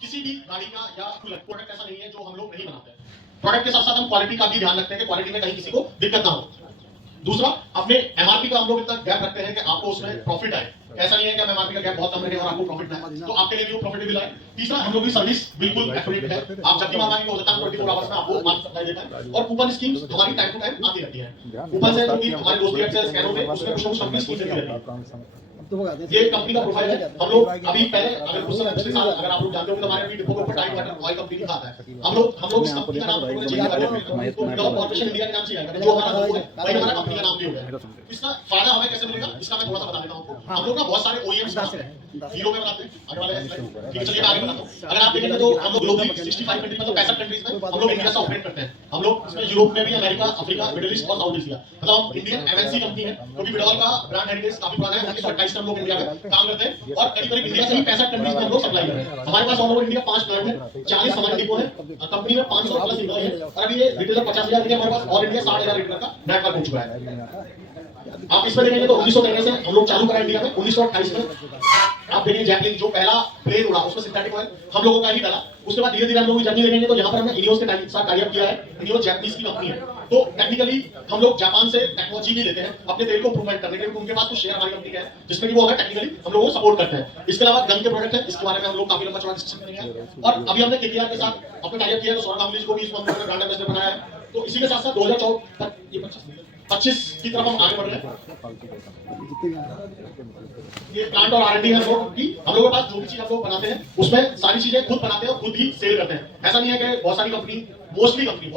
किसी भी गाड़ी का या प्रोडक्ट ऐसा नहीं है जो हम लोग नहीं बनाते हैं। प्रोडक्ट के साथ साथ हम क्वालिटी का भी ध्यान रखते हैं कि क्वालिटी में कहीं किसी को दिक्कत ना हो। दूसरा, अपने एमआरपी का हम लोग इतना गैप रखते हैं कि आपको उसमें प्रॉफिट आए। ऐसा नहीं है कि एमआरपी का गैप बहुत कम रहे और आपको प्रॉफिट ना आए, तो आपके लिए भी वो प्रॉफिटेबल आए। तीसरा, हम लोग की सर्विस बिल्कुल एक्यूरेट है। आप जब भी माल मांगेंगे हो सकता है 24 आवर्स में आपको माल सप्लाई देता है। और कूपन स्कीम्स हमारी टाइम टू टाइम आती रहती है। कूपन से जो भी हमारे दोस्त एक्सेस स्कैनर में उसमें कुछ कंपनी स्कीम देती रहती है। ये कंपनी का प्रोफाइल है। हम लोग अभी पहले अगर कुछ समय पिछले साल अगर आप लोग जानते हो तो हमारे भी डिपो के ऊपर टाइम वाटर ऑयल कंपनी लिखा आता है। हम लोग इस कंपनी का नाम चेंज कर रहे हैं, तो विदाउट कॉर्पोरेशन इंडिया के नाम से आएगा। जो हमारा लोगो है वही हमारा कंपनी का नाम भी हो गया। इसका फायदा हमें कैसे मिलेगा इसका मैं थोड़ा सा बता देता हूं आपको। हम लोग ना बहुत सारे ओईएम्स बनाते हैं, हीरो में बनाते हैं, आगे वाले स्लाइड ठीक है, चलिए मैं आगे बताता हूं। अगर आप देखेंगे तो हम लोग ग्लोबली 65 कंट्री मतलब 65 कंट्रीज में हम लोग इंडिया से ऑपरेट करते हैं। हम लोग इसमें यूरोप में भी, अमेरिका, अफ्रीका, मिडिल ईस्ट और साउथ एशिया, मतलब इंडियन एमएनसी कंपनी है। क्योंकि विडॉल का ब्रांड हेरिटेज काफी पुराना है। 1928 से हम लोग इंडिया में काम करते हैं और करीब इंडिया से ही 65 कंट्रीज में हम लोग सप्लाई कर रहे हैं। हमारे पास ऑल ओवर इंडिया 5 प्लांट है, 40 हमारे डिपो है, कंपनी में 500 प्लस एम्प्लॉय है और अभी ये रिटेलर 50,000 के हमारे पास ऑल इंडिया 60,000 रिटेलर का नेटवर्क हो चुका है। आप इसमें देखेंगे तो 1993 से हम लोग चालू करा इंडिया में। 1928 में आप देखेंगे जैपलीन जो पहला प्लेन उड़ा उसमें सिंथेटिक ऑयल हम लोगों का ही डाला। उसके बाद धीरे धीरे हम लोग जर्नी देखेंगे तो यहाँ पर हमने इनियोस के साथ टाई अप किया है। इनियोस जापानीज की कंपनी है, तो टेक्निकली हम लोग जापान से टेक्नोलॉजी भी लेते हैं अपने तेल को इंप्रूवमेंट करने के लिए। उनके पास कुछ शेयर हमारी कंपनी का है जिसमें कि वो हमें टेक्निकली हम लोगों को सपोर्ट करते हैं। इसके अलावा गन के प्रोडक्ट है, इसके बारे में हम लोग काफी लंबा चौड़ा डिस्कशन करेंगे। और अभी हमने केकेआर के साथ अपने टाई अप किया है, तो सौरभ गांगुली को भी इस मंथ में ब्रांड एम्बेसडर बनाया है। तो इसी के साथ साथ 2025 की तरफ हम आगे बढ़ रहे हैं। ये प्लांट और आरएनडी है हम लोगों के पास जो भी चीज हम लोग बनाते हैं उसमें सारी चीजें खुद बनाते हैं और खुद ही सेल करते हैं। ऐसा नहीं है कि बहुत सारी कंपनी, मोस्टली कंपनी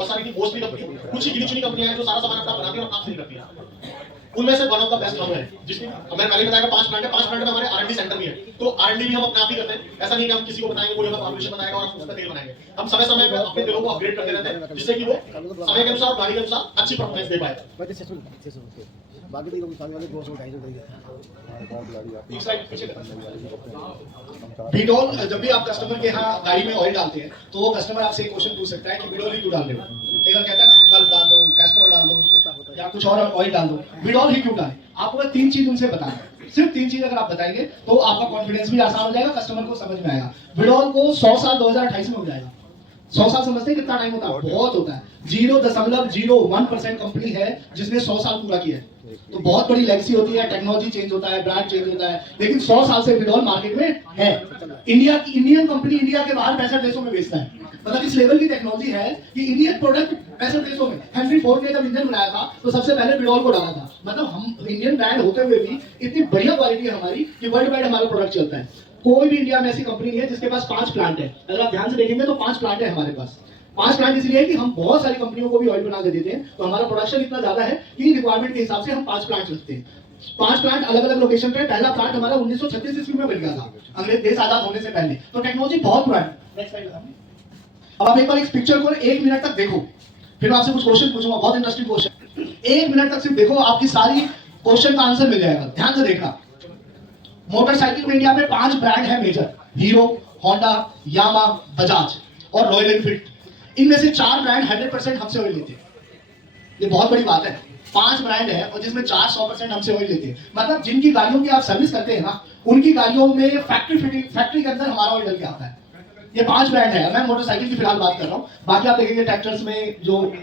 कुछ ही गिनी चुनी कंपनियां हैं जो सारा सामान अपना बनाती है और काम सेल करती है। उनमें से वन ऑफ द बेस्ट हम है, जिसमें मैंने पहले बताया 5 प्लांट है, 5 प्लांट में हमारे आरएनडी सेंटर भी है। तो आरएनडी भी हम अपने आप ही करते हैं। ऐसा नहीं है कि हम किसी को बताएंगे, कोई हमें फॉर्मुलेशन बनाएगा और हम उसका तेल बनाएंगे। हम समय समय पे अपने तेलों को अपग्रेड करते रहते हैं जिससे कि वो समय के अनुसार, गाड़ी के अनुसार अच्छी परफॉर्मेंस दे पाए। विडॉल, जब भी आप कस्टमर के यहाँ गाड़ी में ऑयल डालते हैं तो वो कस्टमर आपसे एक क्वेश्चन पूछ सकता है कि विडॉल ही क्यों डाल रहे हो। कई बार कहता है ना गल्फ डाल दो, कैस्ट्रोल डाल दो या कुछ और ऑयल डाल दो, विडॉल ही क्यों डालें। आपको बस 3 चीज उनसे बताना है। सिर्फ 3 चीज अगर आप बताएंगे तो आपका कॉन्फिडेंस भी आसान हो जाएगा, कस्टमर को समझ में आएगा। विडॉल को 100 साल 2028 में हो जाएगा। 100 साल समझते हैं कितना टाइम होता है? बहुत होता है। 0.01% कंपनी है जिसने 100 साल पूरा किया है। तो बहुत बड़ी लेगेसी होती है, टेक्नोलॉजी चेंज होता है, ब्रांड चेंज होता है, लेकिन 100 साल से विडॉल मार्केट में है। इंडियन कंपनी इंडिया के बाहर 65 देशों में बेचता है। मतलब इस लेवल की टेक्नोलॉजी है कि इंडियन प्रोडक्ट 65 देशों में। हेनरी फोर्ड ने जब इंजन बनाया था तो सबसे पहले विडॉल को डाला था। मतलब हम इंडियन ब्रांड होते हुए भी इतनी बढ़िया क्वालिटी है हमारी कि वर्ल्ड वाइड हमारा प्रोडक्ट चलता है। कोई भी इंडिया में ऐसी कंपनी नहीं है जिसके पास 5 प्लांट है। अगर आप ध्यान से देखेंगे तो 5 प्लांट है हमारे पास। 5 प्लांट इसलिए है कि हम बहुत सारी कंपनियों को भी ऑयल बना के देते हैं, तो हमारा प्रोडक्शन इतना ज्यादा है कि रिक्वायरमेंट के हिसाब से हम 5 प्लांट रखते हैं। 5 प्लांट अलग अलग लोकेशन पे। पहला प्लांट हमारा 1936 ईस्वी में बन गया था, अंग्रेज देश आजाद होने से पहले। तो टेक्नोलॉजी बहुत पुरानी है। नेक्स्ट स्लाइड लगाइए। अब आप एक बार इस पिक्चर को 1 मिनट तक देखो, फिर आपसे कुछ क्वेश्चन पूछूंगा, बहुत इंटरेस्टिंग क्वेश्चन। 1 मिनट तक सिर्फ देखो, आपकी सारी क्वेश्चन का आंसर मिल जाएगा। ध्यान से देखना। मोटरसाइकिल में इंडिया में 5 ब्रांड है मेजर, हीरो, होंडा, यामा, बजाज और रॉयल एनफील्ड। इनमें से 4 ब्रांड 100% हमसे ऑयल लेते हैं। ये बहुत बड़ी बात है। 5 ब्रांड है और जिसमें 4 100% हमसे ऑयल लेते हैं। मतलब जिनकी गाड़ियों की आप सर्विस करते हैं ना, उनकी गाड़ियों में फैक्ट्री के अंदर हमारा ऑयल डल के आता है। ये 5 ब्रांड है। मैं मोटरसाइकिल की फिलहाल बात कर रहा हूँ, बाकी आप देखेंगे ट्रैक्टर्स में जो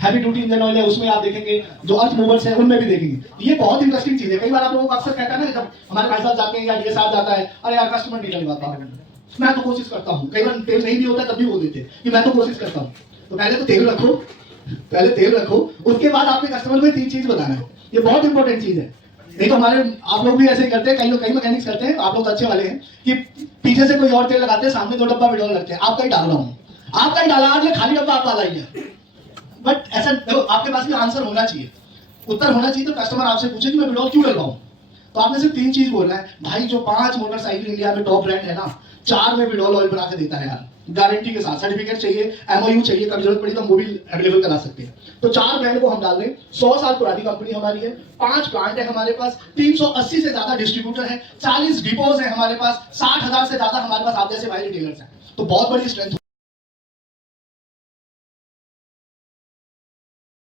हैवी ड्यूटी इंजन ऑयल है उसमें आप देखेंगे, जो अर्थ मूवर्स है उनमें भी देखेंगे। ये बहुत इंटरेस्टिंग चीज है। कई बार आप लोगों को अक्सर कहता है ना, जब हमारे भाई साहब जाते हैं या डीएस साहब जाता है, अरे यार कस्टमर नहीं डलवाता, मैं तो कोशिश करता हूँ। कई बार तेल नहीं भी होता तब भी बोल देते कि मैं तो कोशिश करता हूँ। तो पहले तो तेल रखो, उसके बाद आपके कस्टमर को 3 चीज बताना है। ये बहुत इंपॉर्टेंट चीज है। नहीं तो हमारे आप लोग भी ऐसे ही करते हैं, कई मैकेनिक्स करते हैं, आप लोग अच्छे वाले हैं कि पीछे से कोई और तेल लगाते हैं, सामने 2 डब्बा विडॉल रखते हैं। आपका ही डाल रहा हूँ, आपका ही डाला, आज खाली डब्बा आप वाला ही है। बट ऐसा तो आपके पास भी आंसर होना चाहिए, उत्तर होना चाहिए। तो कस्टमर आपसे पूछे कि मैं विडॉल क्यों डलवाऊं, तो आपने सिर्फ 3 चीज बोलना है। भाई जो 5 मोटरसाइकिल इंडिया में टॉप ब्रांड है ना, 4 में विडॉल ऑयल बना के देता है यार, गारंटी के साथ। सर्टिफिकेट चाहिए, एमओयू चाहिए, कभी जरूरत पड़ी तो हम वो भी अवेलेबल करा सकते हैं। तो 4 ब्रांड को हम डाल दें। 100 साल पुरानी कंपनी हमारी है, 5 प्लांट है हमारे पास, 380 से ज्यादा डिस्ट्रीब्यूटर है, 40 डिपोज है हमारे पास, 60,000 से ज्यादा हमारे पास आप जैसे भाई रिटेलर्स हैं। तो बहुत बड़ी स्ट्रेंथ